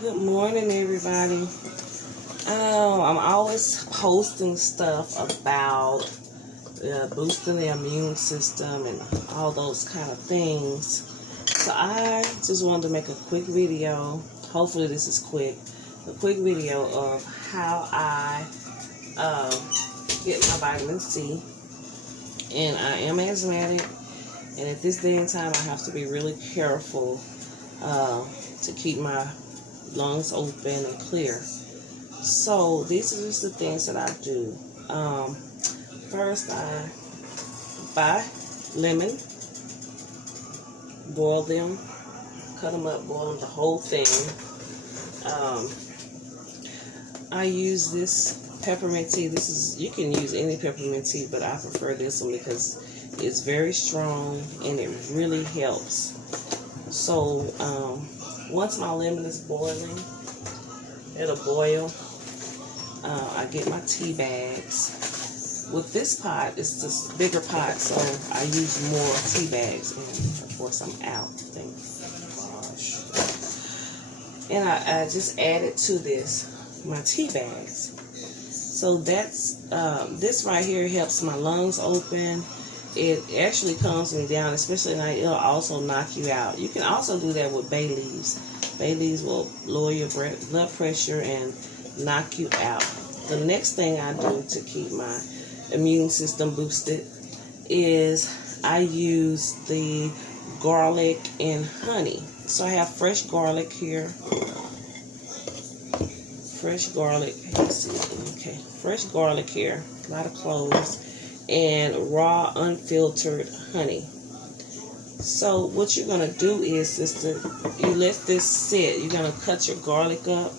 Good morning, everybody. I'm always posting stuff about boosting the immune system and all those kind of things. So I just wanted to make a quick video. Hopefully this is quick. A quick video of how I get my vitamin C. And I am asthmatic. And at this day and time, I have to be really careful to keep my lungs open and clear. So these are just the things that I do. First, I buy lemon, boil them, cut them up, boil them, the whole thing. I use this peppermint tea. You can use any peppermint tea, but I prefer this one because it's very strong and it really helps. So once my lemon is boiling, it'll boil. I get my tea bags. With this pot, it's this bigger pot, so I use more tea bags. And of course, I'm out. Gosh. And I just added to this my tea bags. So that's this right here helps my lungs open. It actually calms me down, especially at night. It'll also knock you out. You can also do that with bay leaves. Bay leaves will lower your blood pressure and knock you out. The next thing I do to keep my immune system boosted is I use the garlic and honey. So I have fresh garlic here. Fresh garlic. Let's see. Okay. Fresh garlic here. A lot of cloves. And raw unfiltered honey. So what you're going to do is you let this sit. You're going to cut your garlic up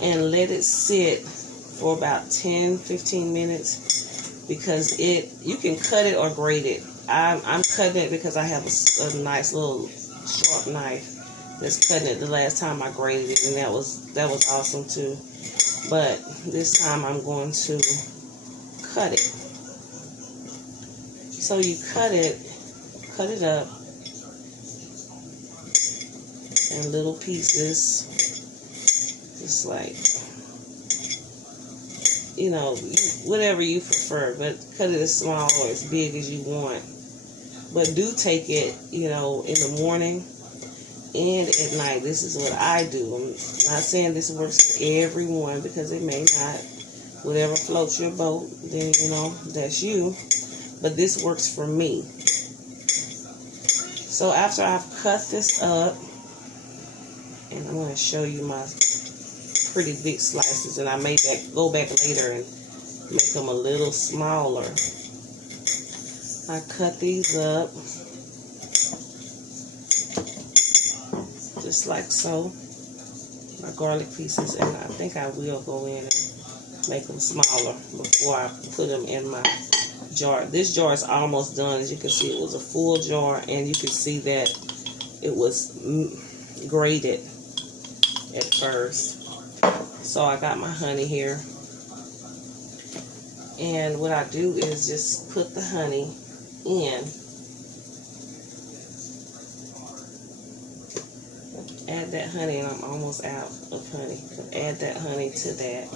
and let it sit for about 10-15 minutes, because you can cut it or grate it. I'm cutting it because I have a nice little sharp knife that's cutting it. The last time I grated it, and that was awesome too. But this time I'm going to cut it. So you cut it up in little pieces, just like, whatever you prefer, but cut it as small or as big as you want. But do take it, in the morning and at night. This is what I do. I'm not saying this works for everyone, because it may not. Whatever floats your boat, then, that's you. But this works for me. So after I've cut this up, and I'm going to show you my pretty big slices, and I may go back later and make them a little smaller. I cut these up just like so, my garlic pieces, and I think I will go in and make them smaller before I put them in my jar. This jar is almost done. As you can see, it was a full jar, and you can see that it was grated at first. So I got my honey here, and what I do is just put the honey in, add that honey, and I'm almost out of honey, but add that honey to that.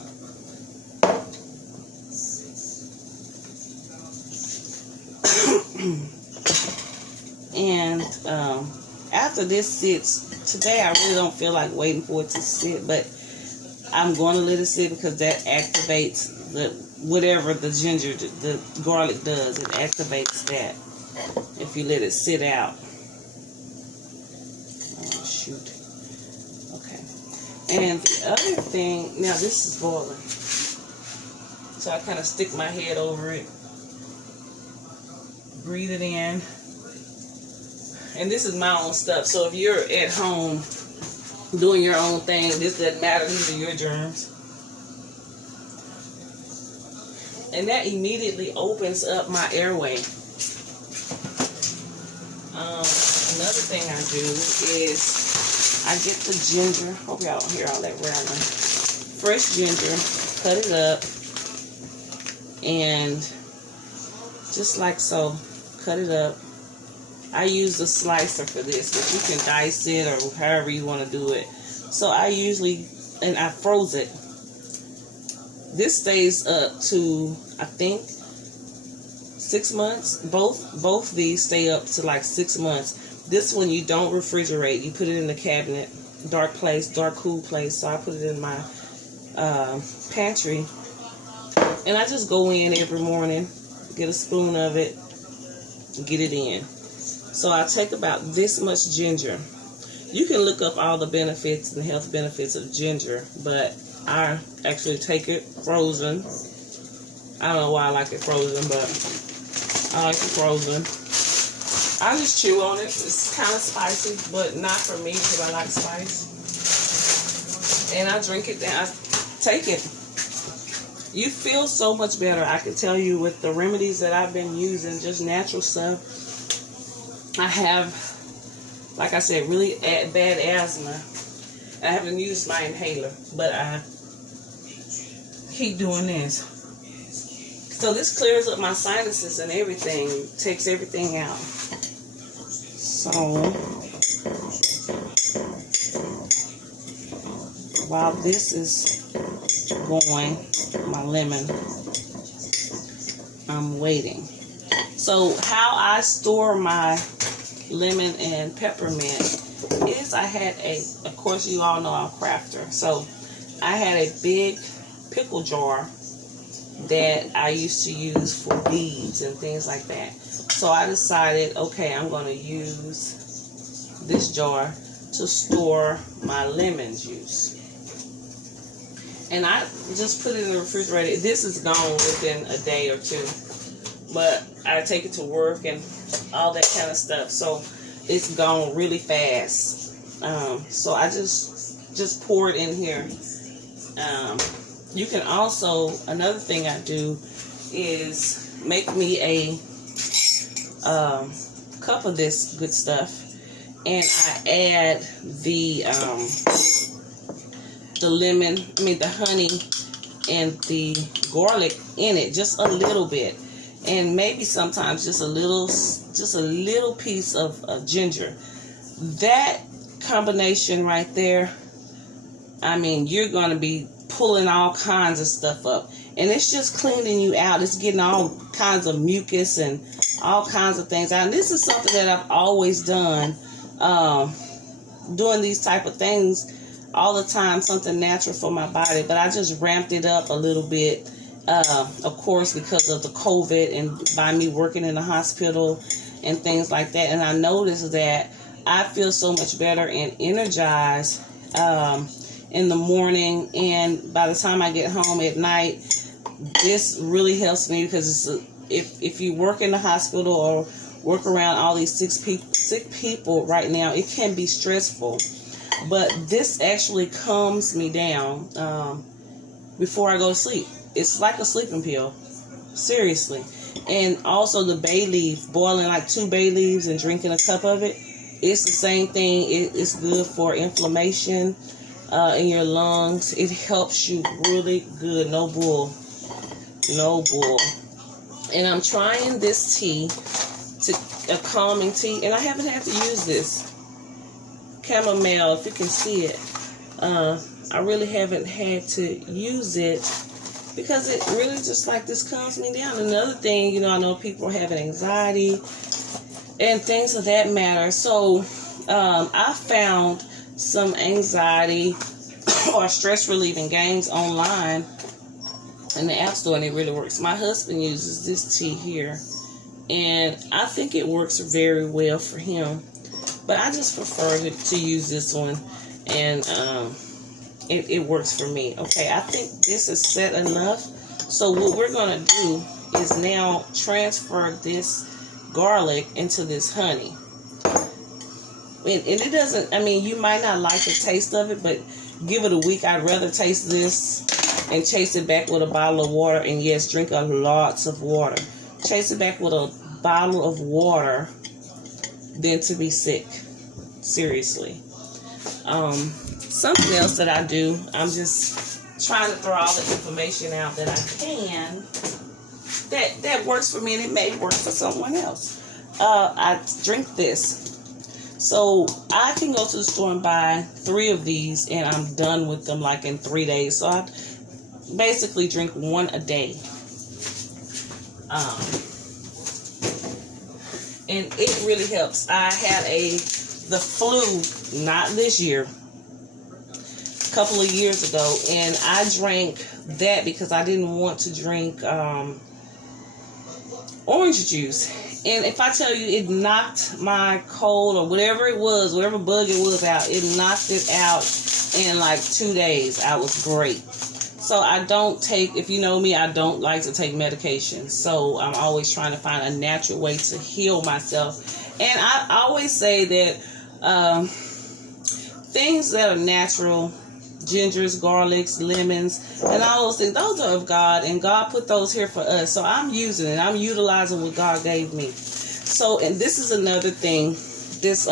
And after this sits, today I really don't feel like waiting for it to sit, but I'm going to let it sit because that activates whatever the garlic does. It activates that if you let it sit out. Oh, shoot. Okay. And the other thing, now this is boiling, so I kind of stick my head over it, breathe it in. And this is my own stuff. So if you're at home doing your own thing, this doesn't matter. These are your germs. And that immediately opens up my airway. Another thing I do is I get the ginger. Hope y'all don't hear all that rattling. Fresh ginger, cut it up, and just like so, cut it up. I use the slicer for this, but you can dice it or however you want to do it. So I usually, and I froze it. This stays up to, I think, 6 months. Both these stay up to like 6 months. This one you don't refrigerate. You put it in the cabinet, dark place, dark cool place. So I put it in my pantry, and I just go in every morning, get a spoon of it, get it in. So I take about this much ginger. You can look up all the benefits and health benefits of ginger, but I actually take it frozen. I don't know why I like it frozen, but I like it frozen. I just chew on it. It's kind of spicy, but not for me because I like spice. And I drink it, and I take it. You feel so much better. I can tell you with the remedies that I've been using, just natural stuff. I have, like I said, really bad asthma. I haven't used my inhaler, but I keep doing this. So this clears up my sinuses and everything, takes everything out. So while this is going, my lemon, I'm waiting. So how I store my lemon and peppermint is I had of course you all know I'm a crafter, so I had a big pickle jar that I used to use for beads and things like that. So I decided, okay, I'm going to use this jar to store my lemon juice. And I just put it in the refrigerator. This is gone within a day or two. But I take it to work and all that kind of stuff. So it's gone really fast. So I just pour it in here. You can also, another thing I do is make me a cup of this good stuff, and I add the the honey and the garlic in it, just a little bit, and maybe sometimes just a little piece of ginger. That combination right there, I mean, you're going to be pulling all kinds of stuff up, and it's just cleaning you out. It's getting all kinds of mucus and all kinds of things out. And this is something that I've always done, doing these type of things all the time, something natural for my body, but I just ramped it up a little bit, of course, because of the COVID and by me working in the hospital and things like that. And I noticed that I feel so much better and energized in the morning, and by the time I get home at night, this really helps me, because if you work in the hospital or work around all these sick people right now, it can be stressful. But this actually calms me down before I go to sleep. It's like a sleeping pill, seriously. And also the bay leaf, boiling like 2 bay leaves and drinking a cup of it, it's the same thing. It's good for inflammation in your lungs. It helps you really good. No bull. And I'm trying this tea, a calming tea, and I haven't had to use this chamomile, if you can see it. I really haven't had to use it because it really just like this calms me down. Another thing, I know people are having anxiety and things of that matter. So I found some anxiety or stress relieving games online in the app store, and it really works. My husband uses this tea here, and I think it works very well for him, but I just prefer to use this one, and it works for me. Okay, I think this is set enough. So what we're going to do is now transfer this garlic into this honey. And it doesn't, you might not like the taste of it, but give it a week. I'd rather taste this and chase it back with a bottle of water. And yes, drink lots of water. Chase it back with a bottle of water than to be sick. Seriously. Something else that I do, I'm just trying to throw all the information out that I can that works for me, and it may work for someone else. I drink this. So I can go to the store and buy 3 of these, and I'm done with them like in 3 days. So I basically drink 1 a day. And it really helps. I had the flu, not this year, a couple of years ago, and I drank that because I didn't want to drink orange juice. And if I tell you, it knocked my cold or whatever it was, whatever bug it was out, it knocked it out in like 2 days. I was great. So I don't take, if you know me, I don't like to take medication. So I'm always trying to find a natural way to heal myself. And I always say that things that are natural, gingers, garlics, lemons, and all those things, those are of God, and God put those here for us. So I'm using it. I'm utilizing what God gave me. So, and this is another thing, this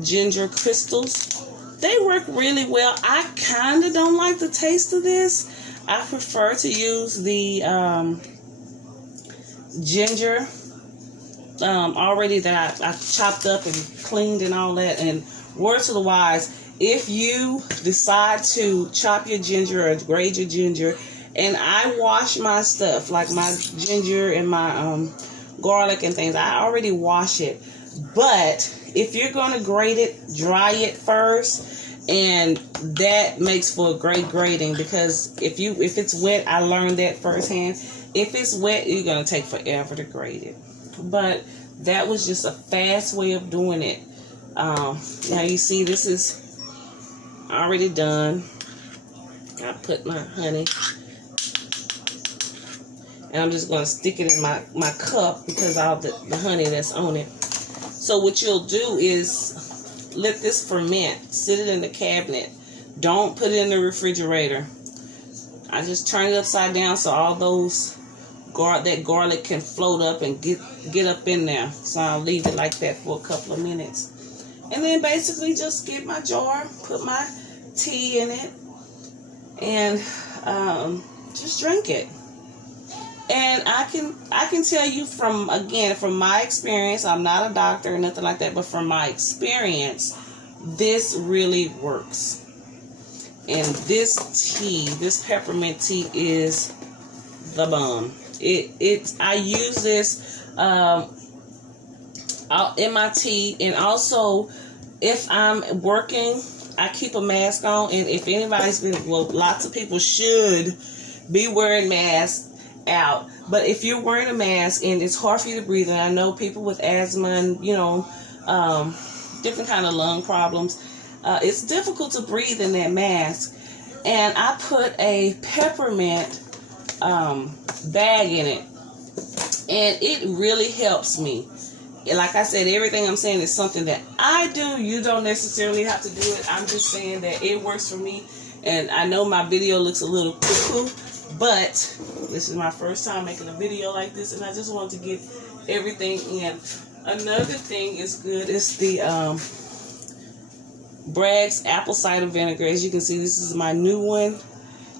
ginger crystals, they work really well. I kind of don't like the taste of this. I prefer to use the ginger already that I chopped up and cleaned and all that. And word to the wise, if you decide to chop your ginger or grate your ginger, and I wash my stuff, like my ginger and my garlic and things, I already wash it. But if you're going to grate it, dry it first, and that makes for a great grating, because if it's wet, I learned that firsthand. If it's wet, you're going to take forever to grate it. But that was just a fast way of doing it. Now you see, this is already done. I put my honey, and I'm just going to stick it in my cup because all the honey that's on it. So what you'll do is let this ferment, sit it in the cabinet. Don't put it in the refrigerator. I just turn it upside down so all that garlic can float up and get up in there. So I'll leave it like that for a couple of minutes. And then basically just get my jar, put my tea in it, and just drink it. And I can tell you from my experience, I'm not a doctor or nothing like that, but from my experience, this really works. And this peppermint tea is the bomb. I use this in my tea, and also if I'm working, I keep a mask on. And if anybody's lots of people should be wearing masks out. But if you're wearing a mask and it's hard for you to breathe, and I know people with asthma and different kind of lung problems, it's difficult to breathe in that mask. And I put a peppermint bag in it, and it really helps me. And like I said, everything I'm saying is something that I do. You don't necessarily have to do it. I'm just saying that it works for me. And I know my video looks a little cuckoo, but this is my first time making a video like this, and I just wanted to get everything in. Another thing is good is the Bragg's apple cider vinegar. As you can see, this is my new one.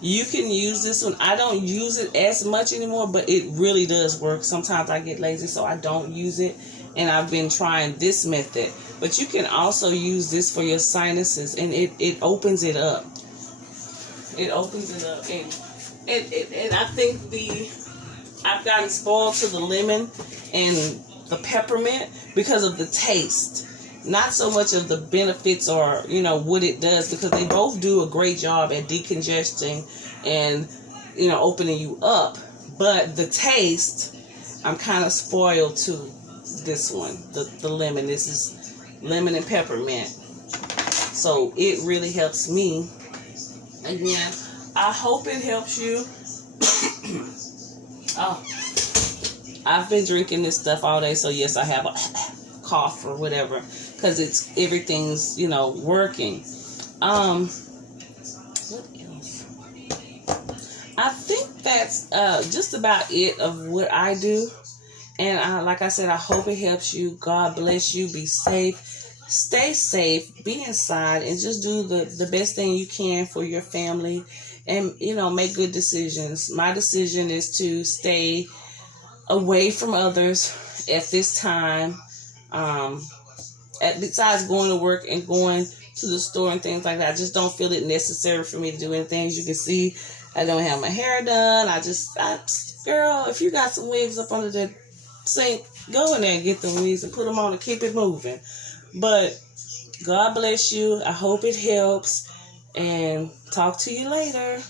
You can use this one. I don't use it as much anymore, but it really does work. Sometimes I get lazy, so I don't use it. And I've been trying this method. But you can also use this for your sinuses, and it opens it up. It opens it up. And I think I've gotten spoiled to the lemon and the peppermint because of the taste. Not so much of the benefits or, what it does, because they both do a great job at decongesting and, opening you up. But the taste, I'm kind of spoiled to this one, the lemon. This is lemon and peppermint. So it really helps me. Again, I hope it helps you. Oh, I've been drinking this stuff all day, so yes, I have a cough or whatever, because everything's working. What else? I think that's just about it of what I do. And like I said, I hope it helps you. God bless you. Be safe. Stay safe. Be inside and just do the best thing you can for your family, and make good decisions. My decision is to stay away from others at this time. Besides going to work and going to the store and things like that, I just don't feel it necessary for me to do anything. As you can see, I don't have my hair done. Girl, if you got some wigs up under the sink, go in there and get them wigs and put them on and keep it moving. But God bless you. I hope it helps. And talk to you later.